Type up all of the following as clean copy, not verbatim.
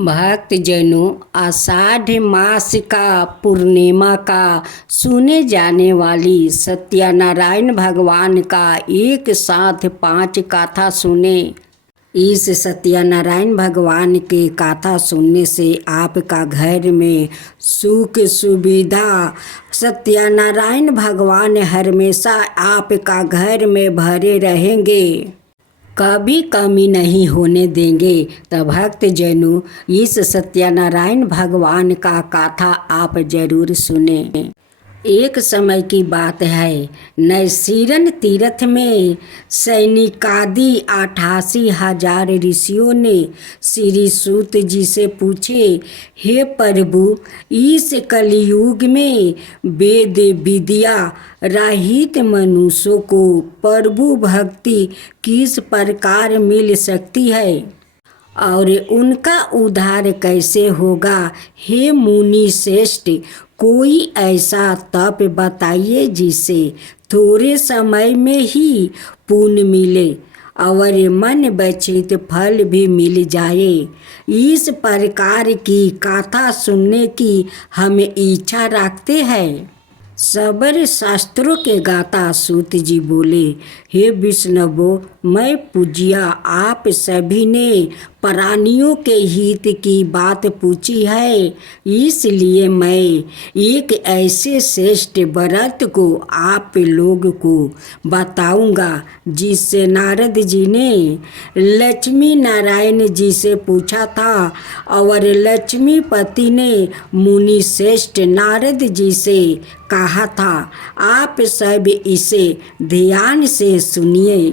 भक्तजनों, आषाढ़ मास का पूर्णिमा का सुने जाने वाली सत्यनारायण भगवान का एक साथ 5 गाथा सुने। इस सत्यनारायण भगवान के गाथा सुनने से आपका घर में सुख सुविधा, सत्यनारायण भगवान हमेशा आपका घर में भरे रहेंगे, कभी कमी नहीं होने देंगे। तो भक्तजनों, इस सत्यनारायण भगवान का गाथा आप जरूर सुने। एक समय की बात है, नैसीरन तीर्थ में सैनिकादि 88,000 ऋषियों ने श्री सूत जी से पूछे, हे प्रभु, इस कलयुग में वेद विद्या रहित मनुष्यों को प्रभु भक्ति किस प्रकार मिल सकती है और उनका उद्धार कैसे होगा। हे मुनि श्रेष्ठ, कोई ऐसा तप बताइए जिससे थोड़े समय में ही पुण्य मिले और मन बचित फल भी मिल जाए। इस प्रकार की गाथा सुनने की हम इच्छा रखते हैं। सबर शास्त्रों के गाथा सूत जी बोले, हे विष्णु, मैं पूज्या, आप सभी ने प्राणियों के हित की बात पूछी है, इसलिए मैं एक ऐसे श्रेष्ठ व्रत को आप लोग को बताऊंगा जिससे नारद जी ने लक्ष्मी नारायण जी से पूछा था और लक्ष्मीपति ने मुनि श्रेष्ठ नारद जी से कहा था। आप सब इसे ध्यान से सुनिए।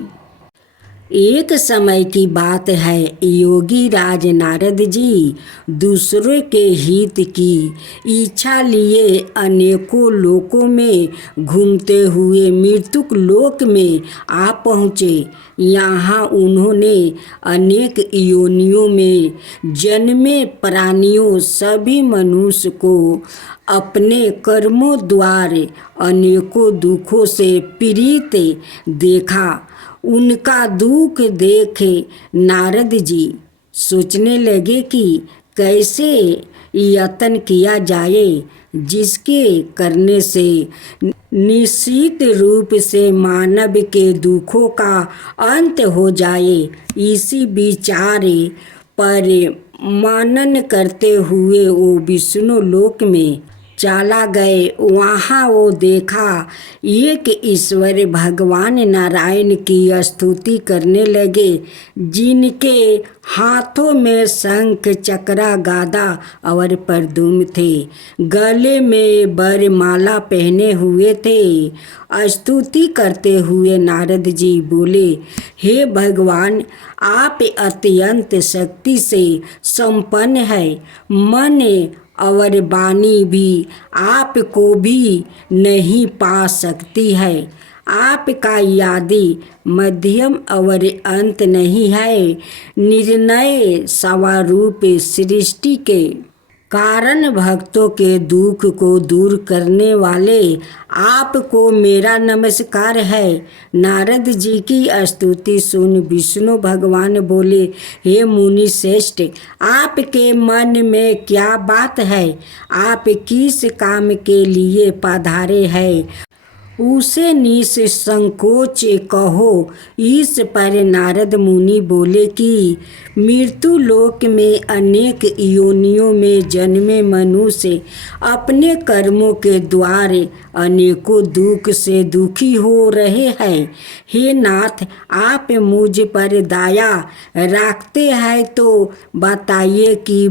एक समय की बात है, योगी राज नारद जी दूसरों के हित की इच्छा लिए अनेकों लोकों में घूमते हुए मृत्युक लोक में आ पहुँचे। यहाँ उन्होंने अनेक योनियों में जन्मे प्राणियों सभी मनुष्य को अपने कर्मों द्वारा अनेकों दुखों से पीड़ित देखा। उनका दुख देखे नारद जी सोचने लगे कि कैसे यत्न किया जाए जिसके करने से निश्चित रूप से मानव के दुखों का अंत हो जाए। इसी विचार पर मनन करते हुए वो विष्णु लोक में चला गए। वहाँ वो देखा एक ईश्वर भगवान नारायण की स्तुति करने लगे, जिनके हाथों में शंख चक्र गदा और परदुम थे, गले में वरमाला पहने हुए थे। स्तुति करते हुए नारद जी बोले, हे भगवान, आप अत्यंत शक्ति से संपन्न है, मन और वाणी भी आपको भी नहीं पा सकती है। आपका आदि मध्यम और अंत नहीं है। निर्णय स्वरूप सृष्टि के कारण भक्तों के दुख को दूर करने वाले आपको मेरा नमस्कार है। नारद जी की स्तुति सुन विष्णु भगवान बोले, हे मुनि श्रेष्ठ, आपके मन में क्या बात है? आप किस काम के लिए पधारे हैं, उसे निसंकोच कहो। इस पर नारद मुनि बोले कि मृत्यु लोक में अनेक योनियों में जन्मे मनुष्य अपने कर्मों के द्वारा अनेकों दुख से दुखी हो रहे हैं। हे नाथ, आप मुझ पर दया रखते हैं तो बताइए कि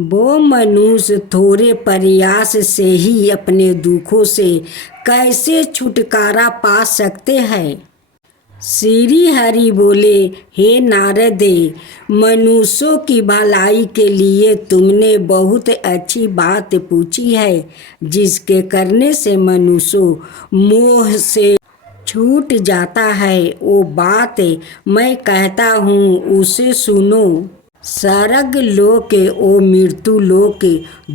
वो मनुष्य थोड़े प्रयास से ही अपने दुखों से कैसे छुटकारा पा सकते हैं। श्री हरि बोले, हे नारद, मनुष्यों की भलाई के लिए तुमने बहुत अच्छी बात पूछी है, जिसके करने से मनुष्य मोह से छूट जाता है। वो बात मैं कहता हूँ, उसे सुनो। स्वर्ग लोक और मृत्यु लोक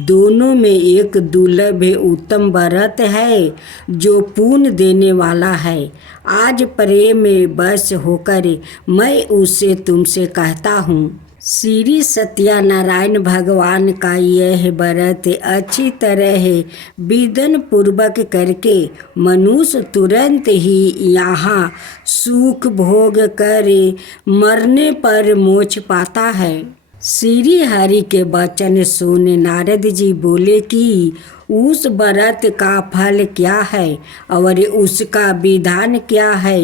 दोनों में एक दुर्लभ उत्तम व्रत है जो पुण्य देने वाला है। आज प्रेम में बस होकर मैं उसे तुमसे कहता हूँ। श्री सत्यनारायण भगवान का यह व्रत अच्छी तरह विधि पूर्वक करके मनुष्य तुरंत ही यहाँ सुख भोग कर मरने पर मोक्ष पाता है। श्री हरि के वचन सुन नारद जी बोले कि उस व्रत का फल क्या है और उसका विधान क्या है,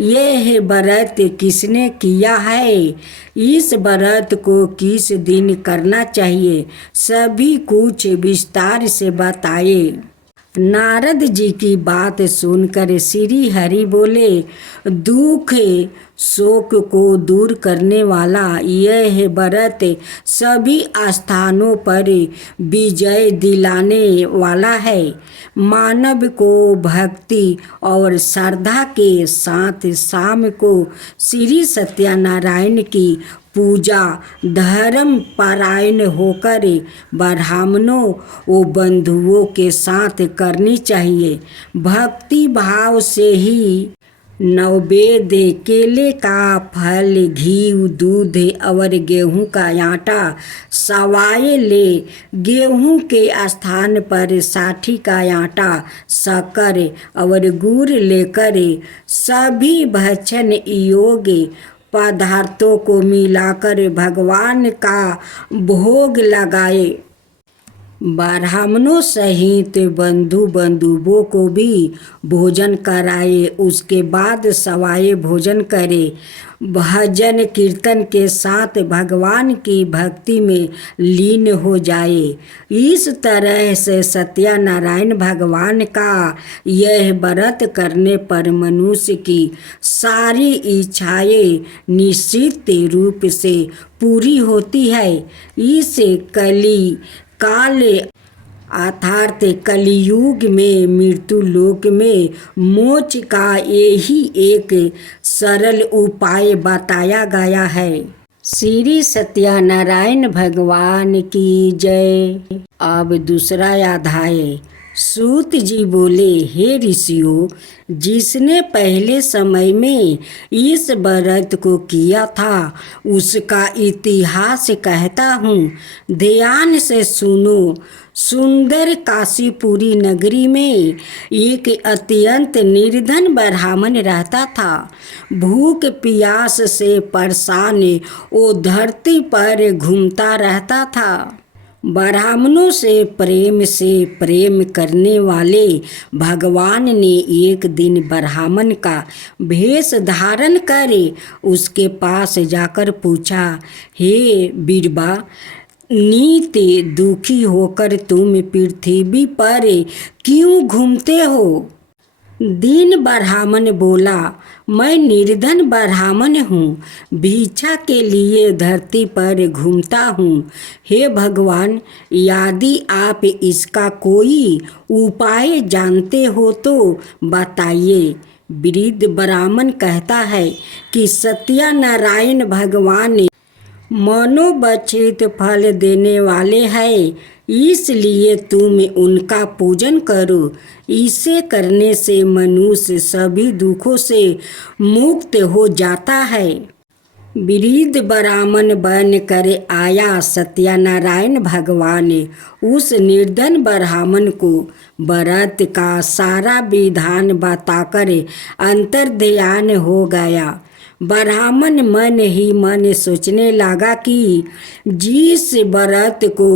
यह व्रत किसने किया है, इस व्रत को किस दिन करना चाहिए, सभी कुछ विस्तार से बताए। नारद जी की बात सुनकर श्री हरि बोले, दुख शोक को दूर करने वाला यह व्रत सभी स्थानों पर विजय दिलाने वाला है। मानव को भक्ति और श्रद्धा के साथ शाम को श्री सत्यनारायण की पूजा धर्म पारायण होकर ब्राह्मणों व बंधुओं के साथ करनी चाहिए। भक्ति भाव से ही नैवेद्य केले का फल, घी, दूध और गेहूं का आटा सवाए ले। गेहूं के स्थान पर साठी का आटा, शक्कर और गुड़ लेकर सभी भक्षण योग्य पदार्थों को मिलाकर भगवान का भोग लगाए। ब्राह्मणों सहित बंधु बंधुओं को भी भोजन कराए। उसके बाद सवाए भोजन करे। भजन कीर्तन के साथ भगवान की भक्ति में लीन हो जाए। इस तरह से सत्यनारायण भगवान का यह व्रत करने पर मनुष्य की सारी इच्छाएं निश्चित रूप से पूरी होती है। इस कली काल अर्थात कलियुग में मृत्यु लोक में मोक्ष का यही एक सरल उपाय बताया गया है। श्री सत्यनारायण भगवान की जय। अब दूसरा अध्याय। सूत जी बोले, हे ऋषियों, जिसने पहले समय में इस व्रत को किया था उसका इतिहास कहता हूँ, ध्यान से सुनो। सुंदर काशीपुरी नगरी में एक अत्यंत निर्धन ब्राह्मण रहता था। भूख प्यास से परेशान वो धरती पर घूमता रहता था। ब्राह्मणों से प्रेम करने वाले भगवान ने एक दिन ब्राह्मण का भेष धारण करे उसके पास जाकर पूछा, हे बीरबा, नित दुखी होकर तुम पृथ्वी पर क्यों घूमते हो? दीन ब्राह्मण बोला, मैं निर्धन ब्राह्मण हूँ, भिक्षा के लिए धरती पर घूमता हूँ। हे भगवान, यदि आप इसका कोई उपाय जानते हो तो बताइए। वृद्ध ब्राह्मण कहता है कि सत्यनारायण भगवान मनोवांछित फल देने वाले हैं, इसलिए तुम उनका पूजन करो। इसे करने से मनुष्य सभी दुखों से मुक्त हो जाता है। वृद्ध ब्राह्मण बन कर आया सत्यनारायण भगवान उस निर्धन ब्राह्मण को व्रत का सारा विधान बताकर अंतर्ध्यान हो गया। ब्राह्मण मन ही मन सोचने लगा कि जिस व्रत को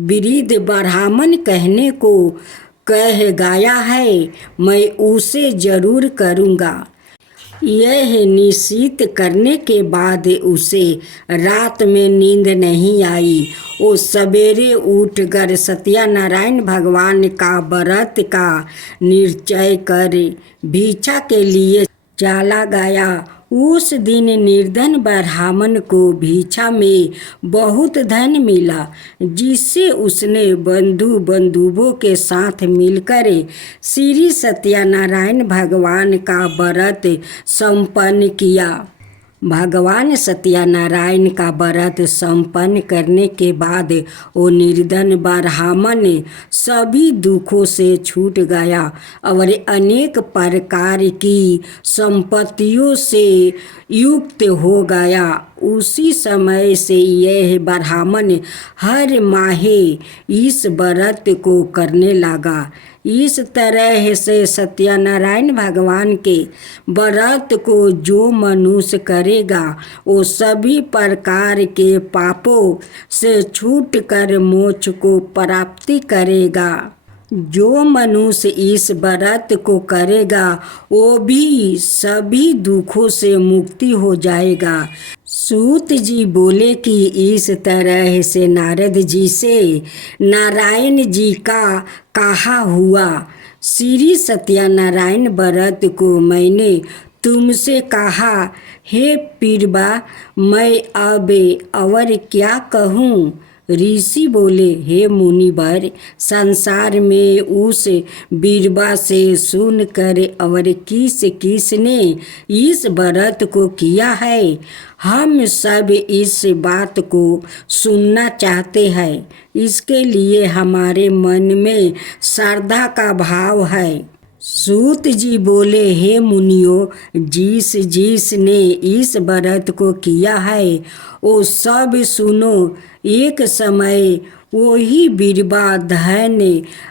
वृद्ध ब्राह्मण कहने को कह गया है मैं उसे जरूर करूँगा। यह निश्चित करने के बाद उसे रात में नींद नहीं आई। वो सवेरे उठकर सत्यनारायण भगवान का व्रत का निश्चय कर भिक्षा के लिए चला गया। उस दिन निर्धन ब्राह्मण को भिक्षा में बहुत धन मिला, जिससे उसने बंधु बंधुओं के साथ मिलकर श्री सत्यनारायण भगवान का व्रत संपन्न किया। भगवान सत्यनारायण का व्रत संपन्न करने के बाद वो निर्धन ब्राह्मण सभी दुखों से छूट गया और अनेक प्रकार की संपत्तियों से युक्त हो गया। उसी समय से यह ब्राह्मण हर माहे इस व्रत को करने लगा। इस तरह से सत्यनारायण भगवान के व्रत को जो मनुष्य करेगा वो सभी प्रकार के पापों से छूटकर मोक्ष को प्राप्ति करेगा। जो मनुष्य इस व्रत को करेगा वो भी सभी दुखों से मुक्ति हो जाएगा। सूत जी बोले कि इस तरह से नारद जी से नारायण जी का कहा हुआ। श्री सत्यनारायण व्रत को मैंने तुमसे कहा, हे पीरबा, मैं अब और क्या कहूँ। ऋषि बोले, हे मुनिवर, संसार में उस बीरबा से सुनकर और किस किसने इस व्रत को किया है, हम सब इस बात को सुनना चाहते हैं। इसके लिए हमारे मन में श्रद्धा का भाव है। सूत जी बोले, हे मुनियों, जिस जिसने इस व्रत को किया है वो सब सुनो। एक समय वही बीरबा धन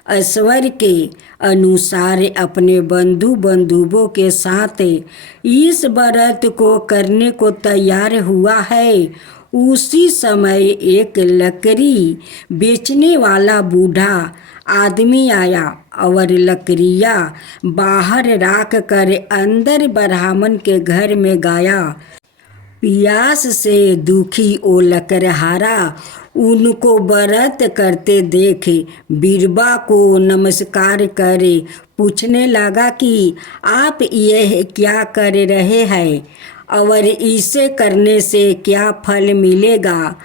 ऐश्वर्य के अनुसार अपने बंधु बंधुओं के साथ इस व्रत को करने को तैयार हुआ है। उसी समय एक लकड़ी बेचने वाला बूढ़ा आदमी आया और लकड़ियाँ बाहर रख कर अंदर ब्राह्मण के घर में गया। प्यास से दुखी ओ लकड़हारा उनको व्रत करते देख बीरबा को नमस्कार करे पूछने लगा कि आप यह क्या कर रहे हैं और इसे करने से क्या फल मिलेगा,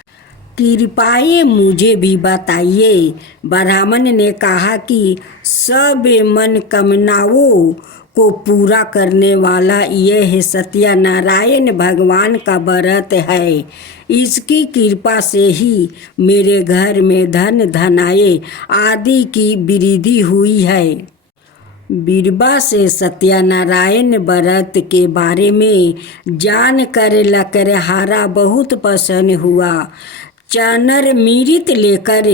कृपया मुझे भी बताइए। ब्राह्मण ने कहा कि सब मनोकामनाओं को पूरा करने वाला यह सत्यनारायण भगवान का व्रत है। इसकी कृपा से ही मेरे घर में धन धनाए आदि की वृद्धि हुई है। बीरबा से सत्यनारायण व्रत के बारे में जानकर लकड़हारा बहुत प्रसन्न हुआ। चनर मिरित लेकर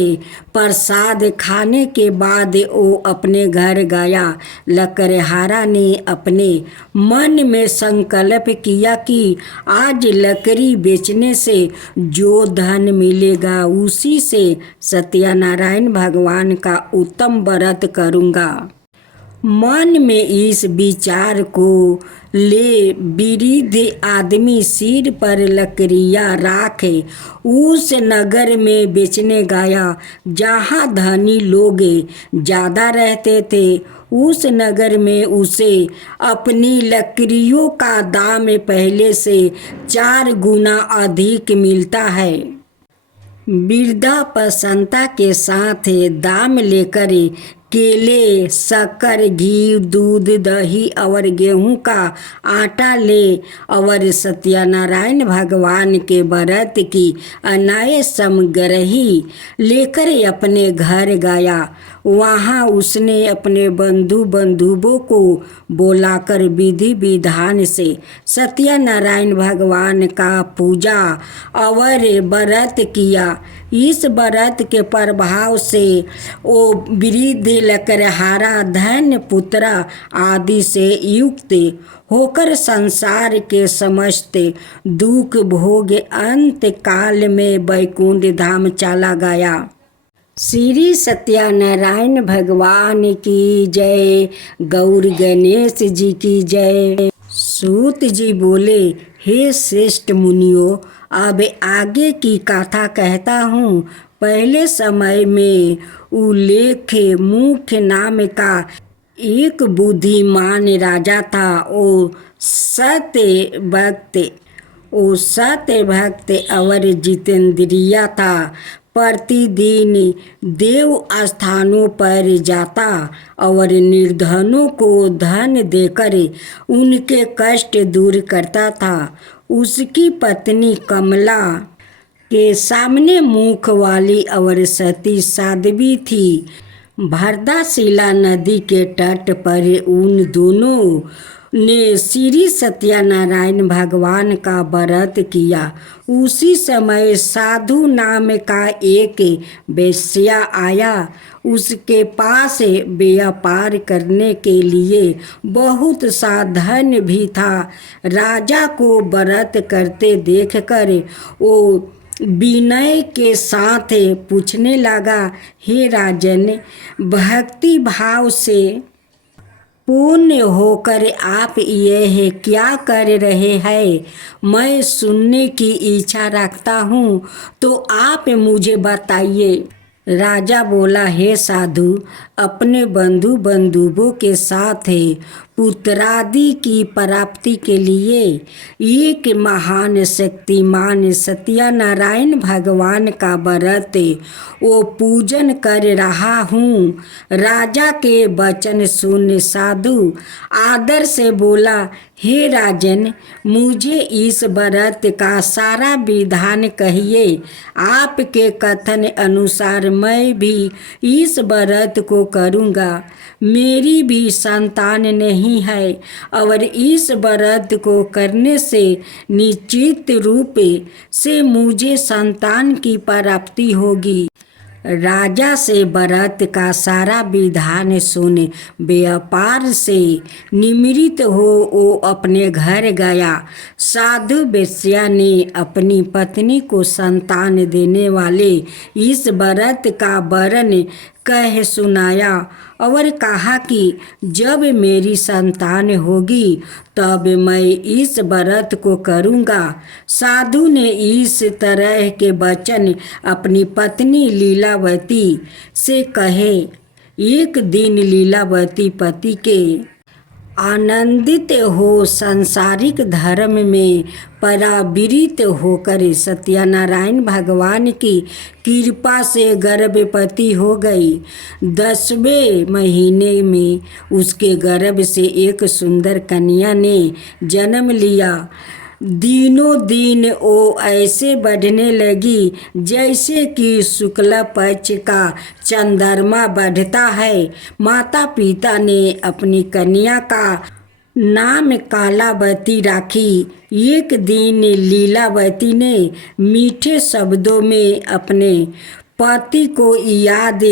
प्रसाद खाने के बाद वो अपने घर गया। लकड़हारा ने अपने मन में संकल्प किया कि आज लकड़ी बेचने से जो धन मिलेगा उसी से सत्यनारायण भगवान का उत्तम व्रत करूँगा। मन में इस विचार को ले वृद्ध आदमी सिर पर लकड़ियाँ राखे उस नगर में बेचने गया जहाँ धनी लोग ज़्यादा रहते थे। उस नगर में उसे अपनी लकड़ियों का दाम पहले से 4 गुना अधिक मिलता है। वृद्धा प्रसन्नता के साथ दाम लेकर केले, शक्कर, घी, दूध, दही और गेहूं का आटा ले और सत्यनारायण भगवान के व्रत की अनाय सामग्री लेकर अपने घर गया। वहाँ उसने अपने बंधुओं को बुलाकर विधि विधान से सत्यनारायण भगवान का पूजा और व्रत किया। इस व्रत के प्रभाव से वो वृद्ध लकड़हारा धन पुत्र आदि से युक्त होकर संसार के समस्त दुख भोग अंत काल में वैकुंठ धाम चला गया। श्री सत्यनारायण भगवान की जय। गौर गणेश जी की जय। सूत जी बोले, हे श्रेष्ठ मुनियों, अब आगे की कथा कहता हूँ। पहले समय में उल्लेख मुख्य नाम का एक बुद्धिमान राजा था। वो सत्य भक्त और जितेंद्रिय था, प्रतिदिन देव स्थानों पर जाता और निर्धनों को धन देकर उनके कष्ट दूर करता था। उसकी पत्नी कमला के सामने मुख वाली और सती साध्वी थी। भरदाशिला नदी के तट पर उन दोनों ने श्री सत्यनारायण भगवान का व्रत किया। उसी समय साधु नाम का एक वेश्या आया। उसके पास व्यापार करने के लिए बहुत सा धन भी था। राजा को व्रत करते देखकर वो विनय के साथ पूछने लगा, हे राजन, भक्ति भाव से पूर्ण होकर आप यह क्या कर रहे हैं? मैं सुनने की इच्छा रखता हूँ, तो आप मुझे बताइए। राजा बोला, हे साधु, अपने बंधु बंधुओं के साथ पुत्रादि की प्राप्ति के लिए एक महान शक्तिमान सत्यनारायण भगवान का व्रत वो पूजन कर रहा हूँ। राजा के वचन सुन साधु आदर से बोला, हे राजन, मुझे इस व्रत का सारा विधान कहिए। आपके कथन अनुसार मैं भी इस व्रत को करूँगा। मेरी भी संतान नहीं है और इस व्रत को करने से निश्चित रूप से मुझे संतान की प्राप्ति होगी। राजा से व्रत का सारा विधान सुन व्यापार से निवृत्त हो वो अपने घर गया। साधु वेश्या ने अपनी पत्नी को संतान देने वाले इस व्रत का वर्णन कह सुनाया और कहा कि जब मेरी संतान होगी तब मैं इस व्रत को करूँगा। साधु ने इस तरह के वचन अपनी पत्नी लीलावती से कहे। एक दिन लीलावती पति के आनंदित हो संसारिक धर्म में परावृत्त होकर सत्यनारायण भगवान की कृपा से गर्भवती हो गई। 10वें महीने में उसके गर्भ से एक सुंदर कन्या ने जन्म लिया। दिनों दिन वो ऐसे बढ़ने लगी जैसे कि शुक्ल पक्ष का चंद्रमा बढ़ता है। माता पिता ने अपनी कन्या का नाम कालावती राखी। एक दिन लीलावती ने मीठे शब्दों में अपने पति को याद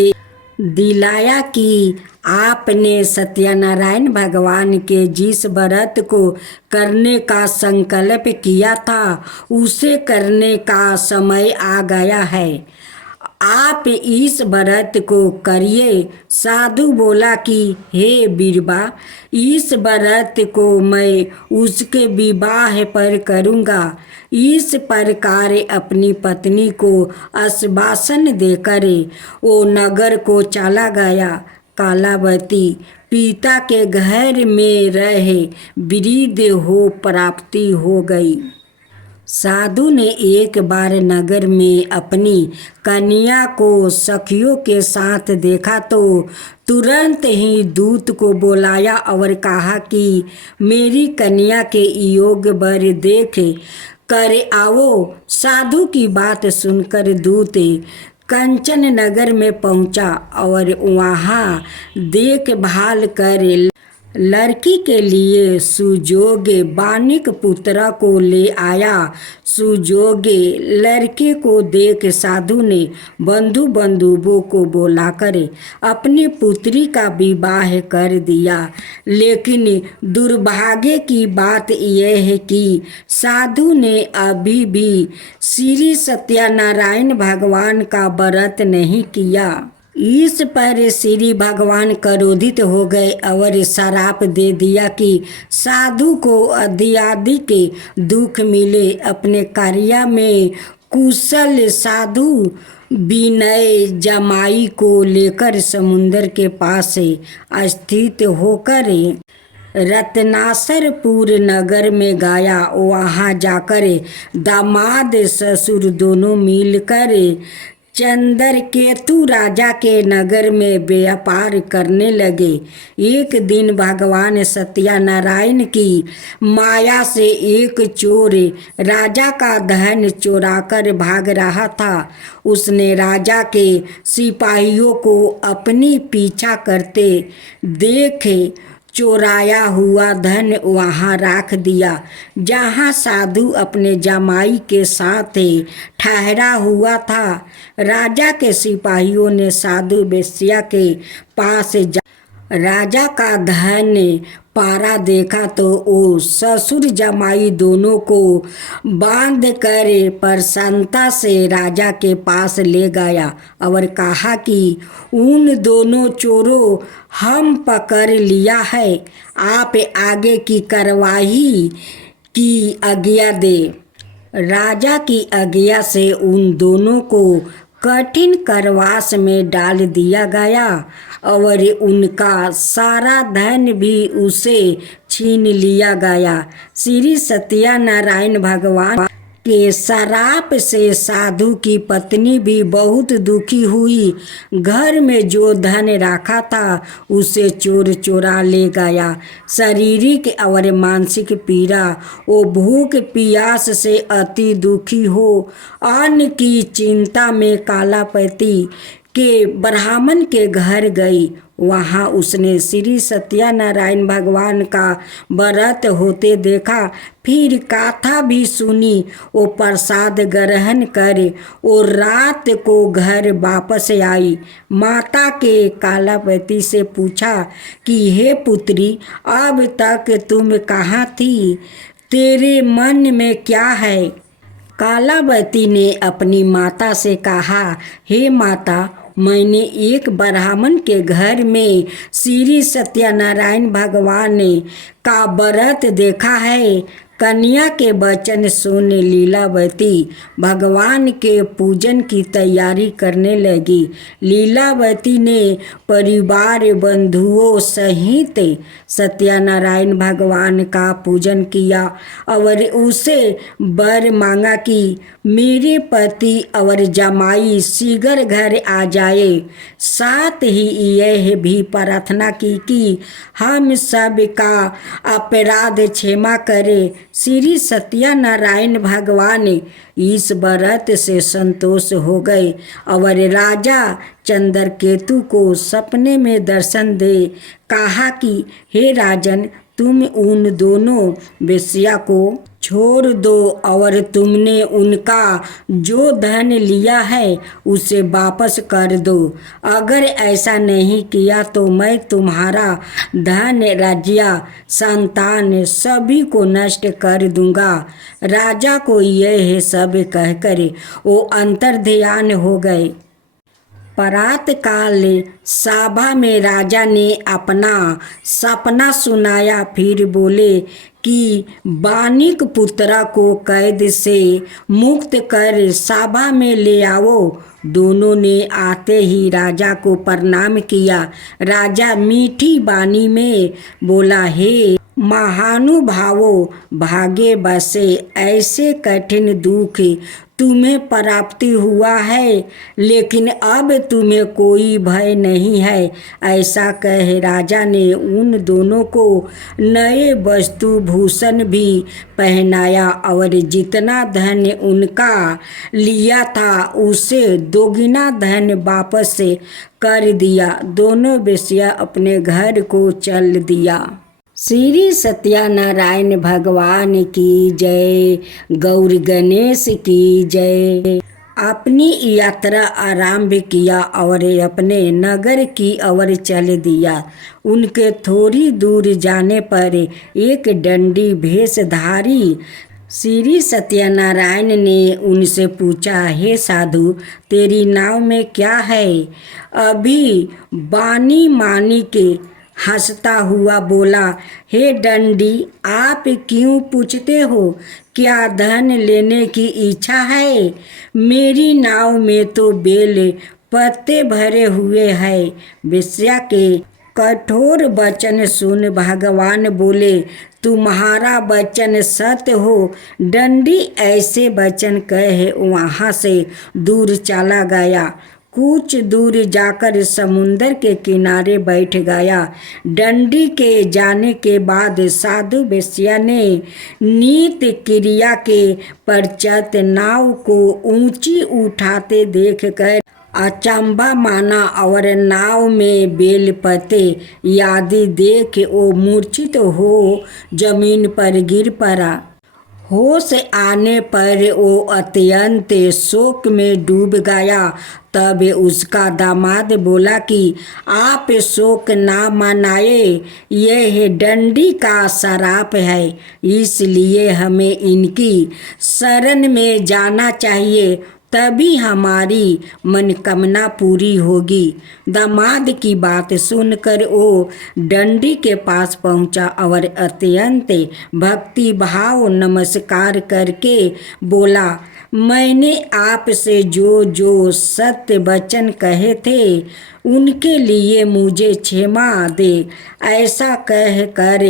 दिलाया कि आपने सत्यनारायण भगवान के जिस व्रत को करने का संकल्प किया था उसे करने का समय आ गया है। आप इस व्रत को करिए। साधु बोला कि हे बीरबा, इस व्रत को मैं उसके विवाह पर करूँगा। इस प्रकार अपनी पत्नी को आश्वासन देकर वो नगर को चला गया। कालावती पिता के घर में रहे वृद्ध हो प्राप्ति हो गई। साधु ने एक बार नगर में अपनी कन्या को सखियों के साथ देखा तो तुरंत ही दूत को बुलाया और कहा कि मेरी कन्या के योग वर देख कर आओ। साधु की बात सुनकर दूत कंचन नगर में पहुंचा और वहाँ देखभाल कर लड़की के लिए सुजोगे बानिक पुत्र को ले आया। सुजोगे लड़के को देख साधु ने बंधु बंधुओं को बुलाकर अपनी पुत्री का विवाह कर दिया। लेकिन दुर्भाग्य की बात यह है कि साधु ने अभी भी श्री सत्यनारायण भगवान का व्रत नहीं किया। इस पर श्री भगवान क्रोधित हो गए और श्राप दे दिया कि साधु को अधिक दुख मिले। अपने कार्य में कुशल साधु विनय जमाई को लेकर समुद्र के पास स्थित होकर रत्नासरपुर नगर में गया। वहाँ जाकर दामाद ससुर दोनों मिलकर चंद्रकेतु राजा के नगर में व्यापार करने लगे। एक दिन भगवान सत्यनारायण की माया से एक चोर राजा का धन चुराकर भाग रहा था। उसने राजा के सिपाहियों को अपनी पीछा करते देखे चोराया हुआ धन वहाँ रख दिया जहाँ साधु अपने जमाई के साथ ठहरा हुआ था। राजा के सिपाहियों ने साधु वेश्या के पास राजा का धन पारा देखा तो वो ससुर जमाई दोनों को बांध कर प्रसन्नता से राजा के पास ले गया और कहा कि उन दोनों चोरों हम पकड़ लिया है, आप आगे की कार्रवाई की आज्ञा दे। राजा की आज्ञा से उन दोनों को कठिन कारावास में डाल दिया गया और उनका सारा धन भी उसे छीन लिया गया। श्री सत्यनारायण भगवान के श्राप से साधु की पत्नी भी बहुत दुखी हुई। घर में जो धन रखा था उसे चोर चुरा ले गया। शारीरिक और मानसिक पीड़ा, वो भूख प्यास से अति दुखी हो अन्न की चिंता में कालापति के ब्राह्मण के घर गई। वहाँ उसने श्री सत्यनारायण भगवान का व्रत होते देखा। फिर कथा भी सुनी। वो प्रसाद ग्रहण कर वो रात को घर वापस आई। माता के कालापति से पूछा कि हे पुत्री, अब तक तुम कहाँ थी? तेरे मन में क्या है? कालावती ने अपनी माता से कहा, हे माता, मैंने एक ब्राह्मण के घर में श्री सत्यनारायण भगवान का व्रत देखा है। कन्या के वचन सुन लीलावती भगवान के पूजन की तैयारी करने लगी। लीलावती ने परिवार बंधुओं सहित सत्यनारायण भगवान का पूजन किया और उसे वर मांगा कि मेरे पति और जमाई शीघ्र घर आ जाए। साथ ही यह भी प्रार्थना की कि हम सब का अपराध क्षमा करे। श्री सत्यनारायण भगवान इस व्रत से संतोष हो गए और राजा चंद्रकेतु को सपने में दर्शन दे कहा कि हे राजन, तुम उन दोनों वेश्या को छोड़ दो और तुमने उनका जो धन लिया है उसे वापस कर दो। अगर ऐसा नहीं किया तो मैं तुम्हारा धन, राज्य, संतान सभी को नष्ट कर दूंगा। राजा को यह सब कहकर वो अंतर्ध्यान हो गए। प्रातः काल सभा में राजा ने अपना सपना सुनाया। फिर बोले कि बानिक पुत्रा को कैद से मुक्त कर सभा में ले आओ। दोनों ने आते ही राजा को प्रणाम किया। राजा मीठी वाणी में बोला, हे महानुभावों, भाग्य बसे ऐसे कठिन दुख तुम्हें प्राप्ति हुआ है, लेकिन अब तुम्हें कोई भय नहीं है। ऐसा कह राजा ने उन दोनों को नए वस्तु भूषण भी पहनाया और जितना धन उनका लिया था उसे दोगुना धन वापस कर दिया। दोनों वेश्या अपने घर को चल दिया। श्री सत्यनारायण भगवान की जय। गौर गणेश की जय। अपनी यात्रा आरंभ किया और अपने नगर की ओर चल दिया। उनके थोड़ी दूर जाने पर एक दंडी भेषधारी श्री सत्यनारायण ने उनसे पूछा, हे साधु, तेरी नाव में क्या है? अभी बानी मानी के हंसता हुआ बोला, हे डंडी, आप क्यों पूछते हो? क्या धन लेने की इच्छा है? मेरी नाव में तो बेल पत्ते भरे हुए हैं। वेश्या के कठोर वचन सुन भगवान बोले, तुम्हारा वचन सत्य हो। डंडी ऐसे वचन कहे वहाँ से दूर चला गया। कुछ दूर जाकर समुंदर के किनारे बैठ गया। डंडी के जाने के बाद साधु वेश्या ने नित्य क्रिया के पश्चात नाव को ऊंची उठाते देख कर अचंभा माना और नाव में बेलपते आदि देख वो मूर्छित हो जमीन पर गिर पड़ा। होश आने पर वो अत्यंत शोक में डूब गया। तब उसका दामाद बोला कि आप शोक ना मनाए, यह डंडी का श्राप है, इसलिए हमें इनकी शरण में जाना चाहिए, तभी हमारी मनोकामना पूरी होगी। दामाद की बात सुनकर वो डंडी के पास पहुंचा और अत्यंत भक्ति भाव नमस्कार करके बोला, मैंने आपसे जो जो सत्य वचन कहे थे उनके लिए मुझे क्षमा दे। ऐसा कह कर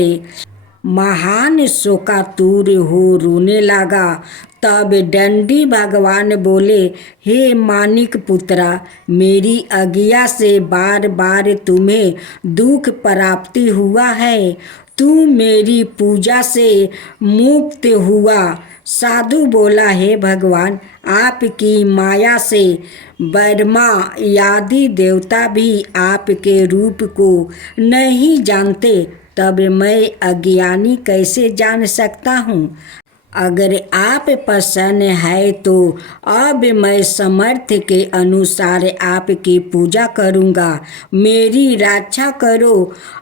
महान शोकातुर हो रोने लगा। तब डंडी भगवान बोले, हे मानिक पुत्रा, मेरी आज्ञा से बार बार तुम्हें दुख प्राप्ति हुआ है, तू मेरी पूजा से मुक्त हुआ। साधु बोला, हे भगवान, आपकी माया से ब्रह्मा आदि देवता भी आपके रूप को नहीं जानते, तब मैं अज्ञानी कैसे जान सकता हूँ। अगर आप प्रसन्न है तो अब मैं समर्थ के अनुसार आपकी पूजा करूँगा। मेरी रक्षा करो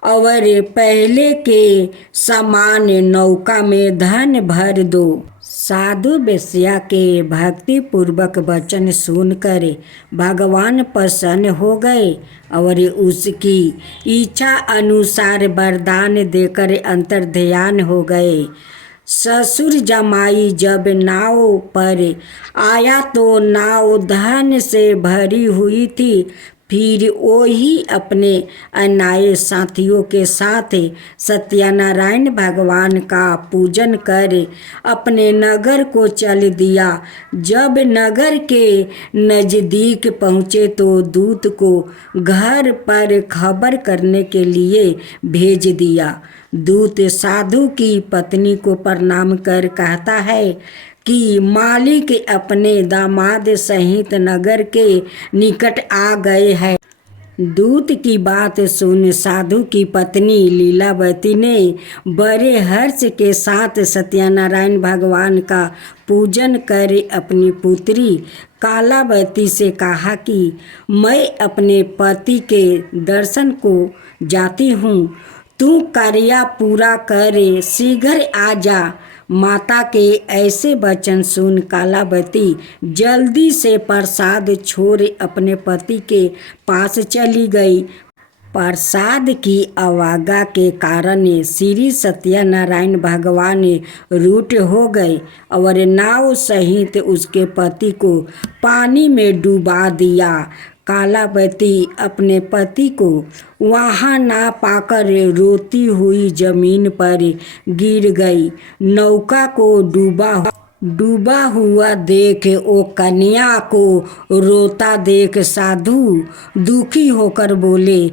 और पहले के समान नौका में धन भर दो। साधु वेश्या के भक्ति पूर्वक वचन सुनकर भगवान प्रसन्न हो गए और उसकी इच्छा अनुसार वरदान देकर अंतर्ध्यान हो गए। ससुर जमाई जब नाव पर आया तो नाव धन से भरी हुई थी। फिर वो ही अपने अन्यायी साथियों के साथ सत्यनारायण भगवान का पूजन कर अपने नगर को चल दिया। जब नगर के नज़दीक पहुँचे तो दूत को घर पर खबर करने के लिए भेज दिया। दूत साधु की पत्नी को प्रणाम कर कहता है कि मालिक अपने दामाद सहित नगर के निकट आ गए हैं। दूत की बात सुन साधु की पत्नी लीलावती ने बड़े हर्ष के साथ सत्यनारायण भगवान का पूजन कर अपनी पुत्री कालावती से कहा कि मैं अपने पति के दर्शन को जाती हूँ, तू कार्य पूरा करे, शीघ्र आ जा। माता के ऐसे वचन सुन कालावती जल्दी से प्रसाद छोड़ अपने पति के पास चली गई। प्रसाद की अवज्ञा के कारण श्री सत्यनारायण भगवान रूठ हो गए और नाव सहित उसके पति को पानी में डुबा दिया। कालावती अपने पति को वहाँ ना पाकर रोती हुई जमीन पर गिर गई। नौका को डूबा हुआ देख वो कन्या को रोता देख साधु दुखी होकर बोले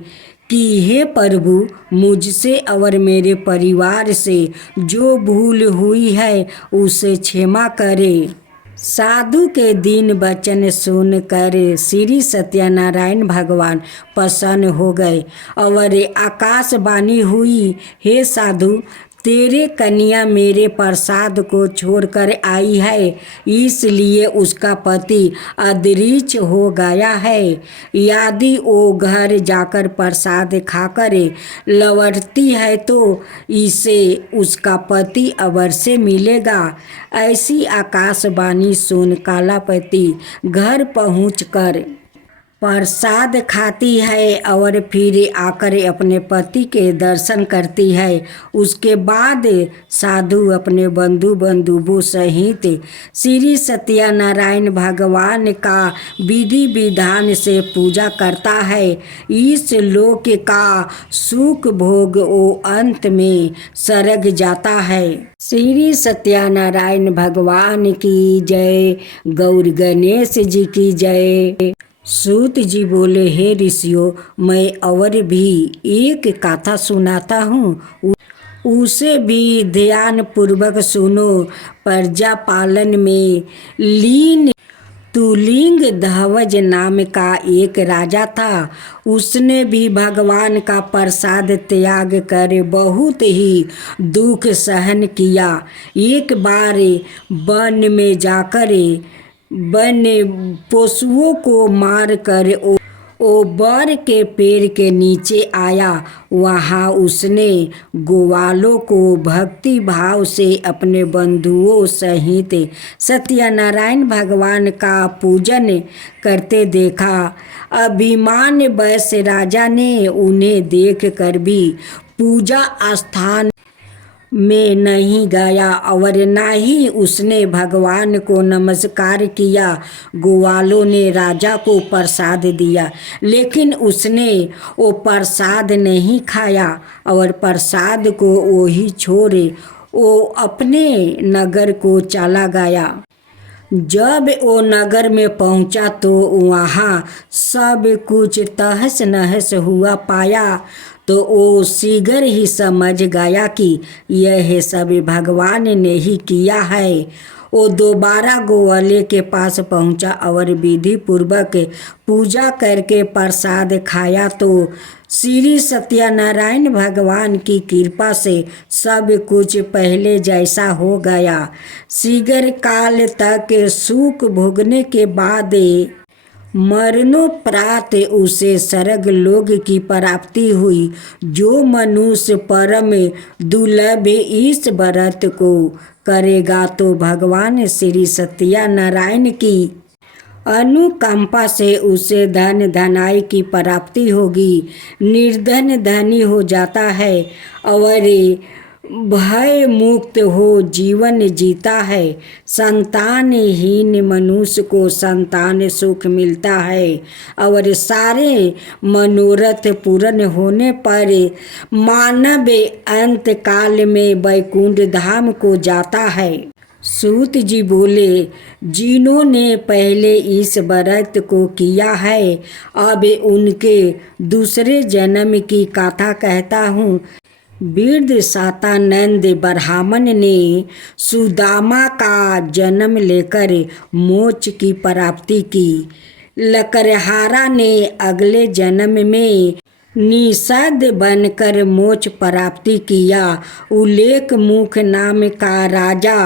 कि हे प्रभु, मुझसे और मेरे परिवार से जो भूल हुई है उसे क्षमा करें। साधु के दीन वचन सुनकर श्री सत्यनारायण भगवान प्रसन्न हो गए और आकाशवाणी हुई, हे साधु, तेरे कन्या मेरे प्रसाद को छोड़कर आई है, इसलिए उसका पति अदृश्य हो गया है। यदि वो घर जाकर प्रसाद खाकर लौटती है तो इसे उसका पति अवश्य मिलेगा। ऐसी आकाशवाणी सुन कालावती घर पहुंचकर प्रसाद खाती है और फिर आकर अपने पति के दर्शन करती है। उसके बाद साधु अपने बंधु बंधुओं सहित श्री सत्यनारायण भगवान का विधि विधान से पूजा करता है। इस लोक का सुख भोग वो अंत में सरग जाता है। श्री सत्यनारायण भगवान की जय। गौर गणेश जी की जय। सूत जी बोले, हे ऋषियों, मैं और भी एक कथा सुनाता हूँ, उसे भी ध्यान पूर्वक सुनो। प्रजा पालन में लीन तुलिंग ध्वज नाम का एक राजा था। उसने भी भगवान का प्रसाद त्याग कर बहुत ही दुख सहन किया। एक बार वन में जाकर वन पशुओं को मार कर ओ बर के पेड़ के नीचे आया। वहाँ उसने ग्वालों को भक्ति भाव से अपने बंधुओं सहित सत्यनारायण भगवान का पूजन करते देखा। अभिमान वश राजा ने उन्हें देख कर भी पूजा स्थान में नहीं गया और ना ही उसने भगवान को नमस्कार किया। ग्वालों ने राजा को प्रसाद दिया, लेकिन उसने वो प्रसाद नहीं खाया और प्रसाद को वो ही छोड़े वो अपने नगर को चला गया। जब वो नगर में पहुंचा तो वहाँ सब कुछ तहस नहस हुआ पाया। तो वो शीघ्र ही समझ गया कि यह सब भगवान ने ही किया है। वो दोबारा ग्वाले के पास पहुंचा और विधि पूर्वक पूजा करके प्रसाद खाया तो श्री सत्यनारायण भगवान की कृपा से सब कुछ पहले जैसा हो गया। शीघ्र काल तक सुख भोगने के बाद मरणोपरांत उसे स्वर्ग लोक की प्राप्ति हुई। जो मनुष्य परम दुर्लभ इस व्रत को करेगा तो भगवान श्री सत्यनारायण की अनुकंपा से उसे धन धनाई की प्राप्ति होगी। निर्धन धनी हो जाता है और भय मुक्त हो जीवन जीता है। संतानहीन मनुष्य को संतान सुख मिलता है और सारे मनोरथ पूर्ण होने पर मानव अंत काल में वैकुंठ धाम को जाता है। सूत जी बोले, जिन्होंने पहले इस व्रत को किया है अब उनके दूसरे जन्म की कथा कहता हूँ। वृद्ध सातानंद ब्राह्मण ने सुदामा का जन्म लेकर मोक्ष की प्राप्ति की। लकड़हारा ने अगले जन्म में निषाद बनकर मोक्ष प्राप्ति किया। उल्लेख मुख नाम का राजा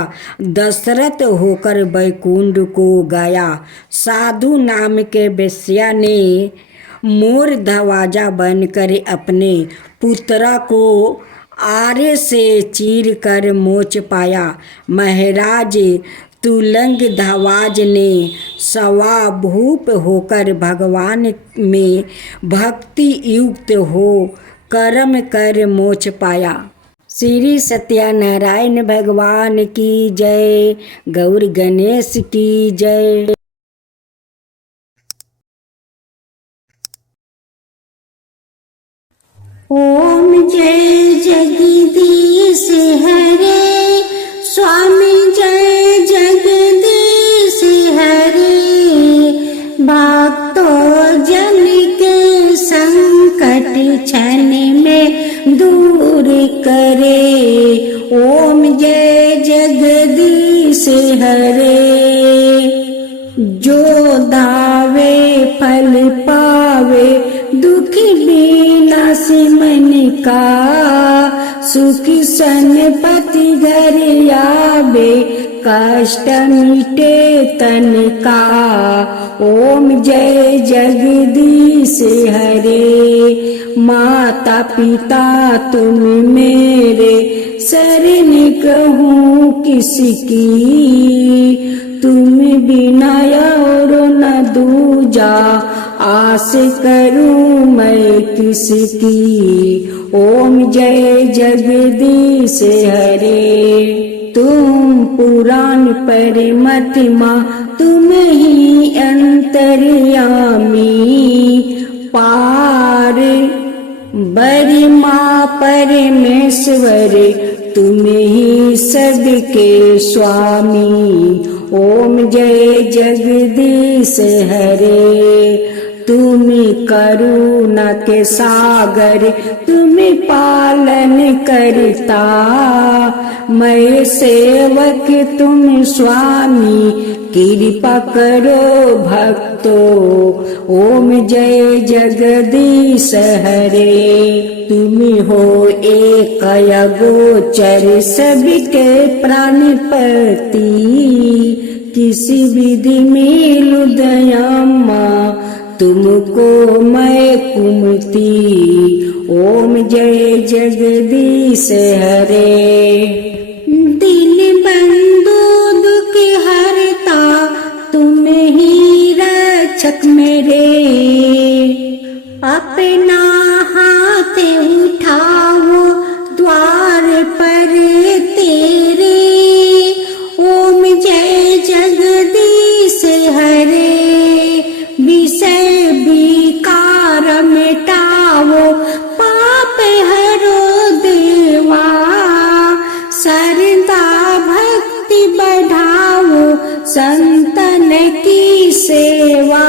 दशरथ होकर वैकुंठ को गया। साधु नाम के वेश्या ने मोर ध्वजा बनकर अपने पुत्र को आरे से चीर कर मोक्ष पाया। महाराज तुलंग ध्वज ने स्वाभूप होकर भगवान में भक्ति युक्त हो कर्म कर मोक्ष पाया। श्री सत्यनारायण भगवान की जय। गौर गणेश की जय। ओम जय जगदीश हरे स्वामी जय जगदीश हरे। भक्तों जन के संकट क्षण में दूर करे। ओम जय जगदीश हरे। जो दावे फल पावे दुख विनाश मन का। सुखी संपत्ति घर आवे कष्ट मिटे तन का। ओम जय जगदीश हरे। माता पिता तुम मेरे शरण कहूँ किसकी। तुम बिना और न दूजा आस करूं मैं किसकी। ओम जय जगदीश हरे। तुम पुराण परमात्मा तुम ही अंतर्यामी। पार बरिमा परमेश्वर तुम ही सबके स्वामी। ओम जय जगदीश हरे। तुम करुणा के सागर तुम पालन करता। मैं सेवक तुम स्वामी कृपा करो भक्तो। ओम जय जगदीश हरे। तुम हो एक अगोचर सबके प्राणपति। किसी विधि मिलु दयामा तुमको मैं कुमति। ओम जय जगदीश हरे। दीन बंधु दुख हरता तुम ही रक्षक मेरे। अपना हाथ उठाओ द्वार पर तेरे। ओम जय जगदीश हरे। विषय विकार मिटाओ पाप हरो देवा। श्रद्धा भक्ति बढ़ाओ संतन की सेवा।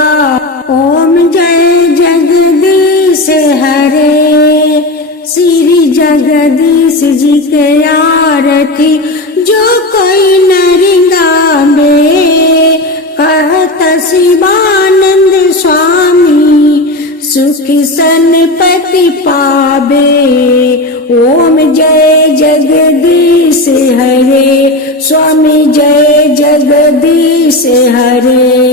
ओम जय जगदीश हरे। श्री जगदीश जी के आरती जो कोई नर गावे। कहत शिवानंद स्वामी सुखी सनपति पावे। ओम जय जगदीश हरे। स्वामी जय जगदीश हरे।